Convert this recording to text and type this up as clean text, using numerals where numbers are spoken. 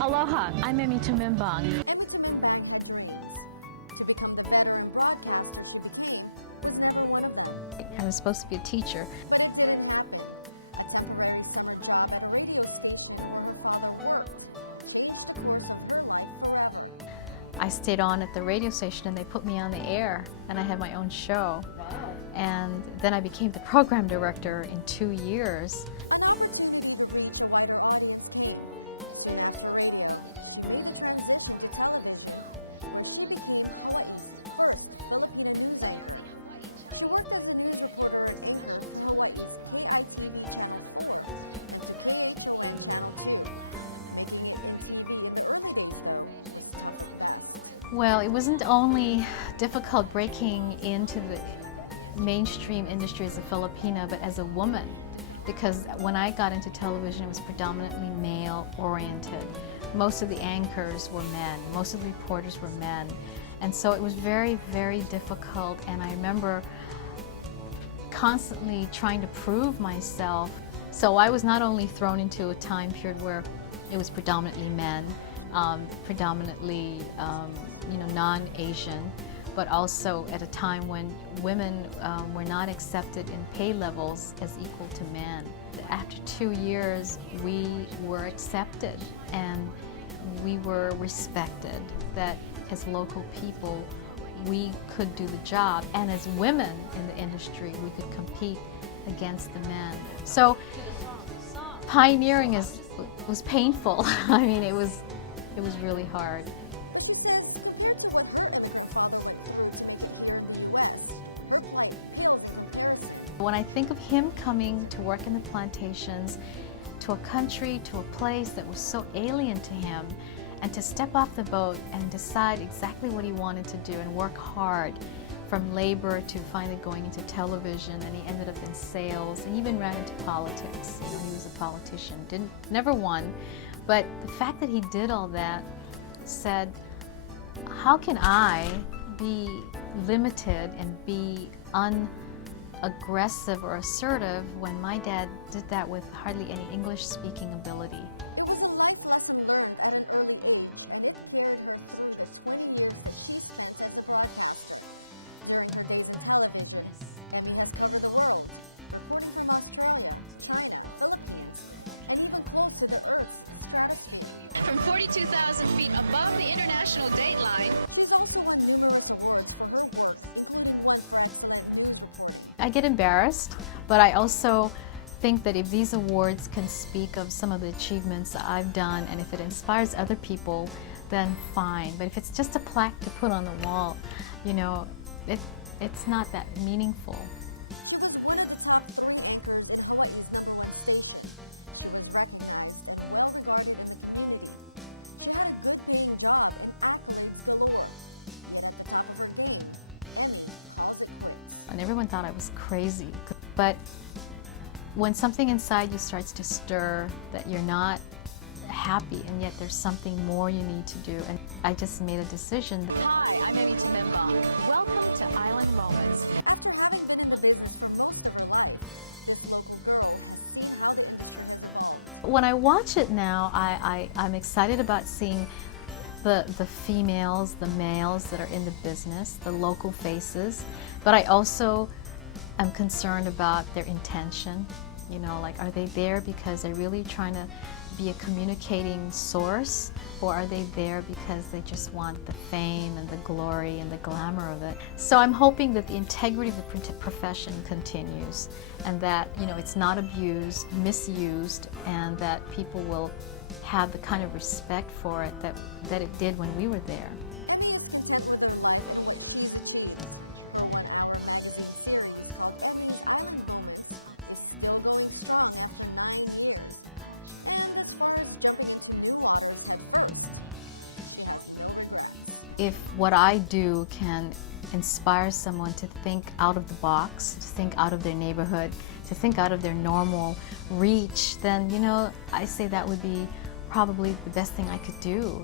Aloha, I'm Emme Tamimbang. I was supposed to be a teacher. I stayed on at the radio station and they put me on the air and I had my own show. And then I became the program director in 2 years. Well, it wasn't only difficult breaking into the mainstream industry as a Filipina, but as a woman, because when I got into television, it was predominantly male-oriented. Most of the anchors were men, most of the reporters were men, and so it was very, very difficult, and I remember constantly trying to prove myself. So I was not only thrown into a time period where it was predominantly men, predominantly non-Asian, but also at a time when women were not accepted in pay levels as equal to men. After 2 years, we were accepted and we were respected, that as local people, we could do the job. And as women in the industry, we could compete against the men. So pioneering was painful. I mean, it was really hard. When I think of him coming to work in the plantations, to a country, to a place that was so alien to him, and to step off the boat and decide exactly what he wanted to do and work hard, from labor to finally going into television, and he ended up in sales and even ran into politics. You know, he was a politician, never won, but the fact that he did all that said, how can I be limited and be aggressive or assertive when my dad did that with hardly any English speaking ability? From 42,000 feet above the international dateline, I get embarrassed, but I also think that if these awards can speak of some of the achievements that I've done, and if it inspires other people, then fine. But if it's just a plaque to put on the wall, you know, it's not that meaningful. And everyone thought I was crazy. But when something inside you starts to stir, that you're not happy and yet there's something more you need to do, and I just made a decision. Hi, I'm Emme Tamimbang. Welcome to Island Moments. When I watch it now, I'm excited about seeing the females, the males that are in the business, the local faces, but I also am concerned about their intention. You know, like, are they there because they're really trying to be a communicating source, or are they there because they just want the fame and the glory and the glamour of it? So I'm hoping that the integrity of the profession continues, and that, you know, it's not abused, misused, and that people will have the kind of respect for it that it did when we were there. If what I do can inspire someone to think out of the box, to think out of their neighborhood, to think out of their normal reach, then, you know, I say that would be probably the best thing I could do.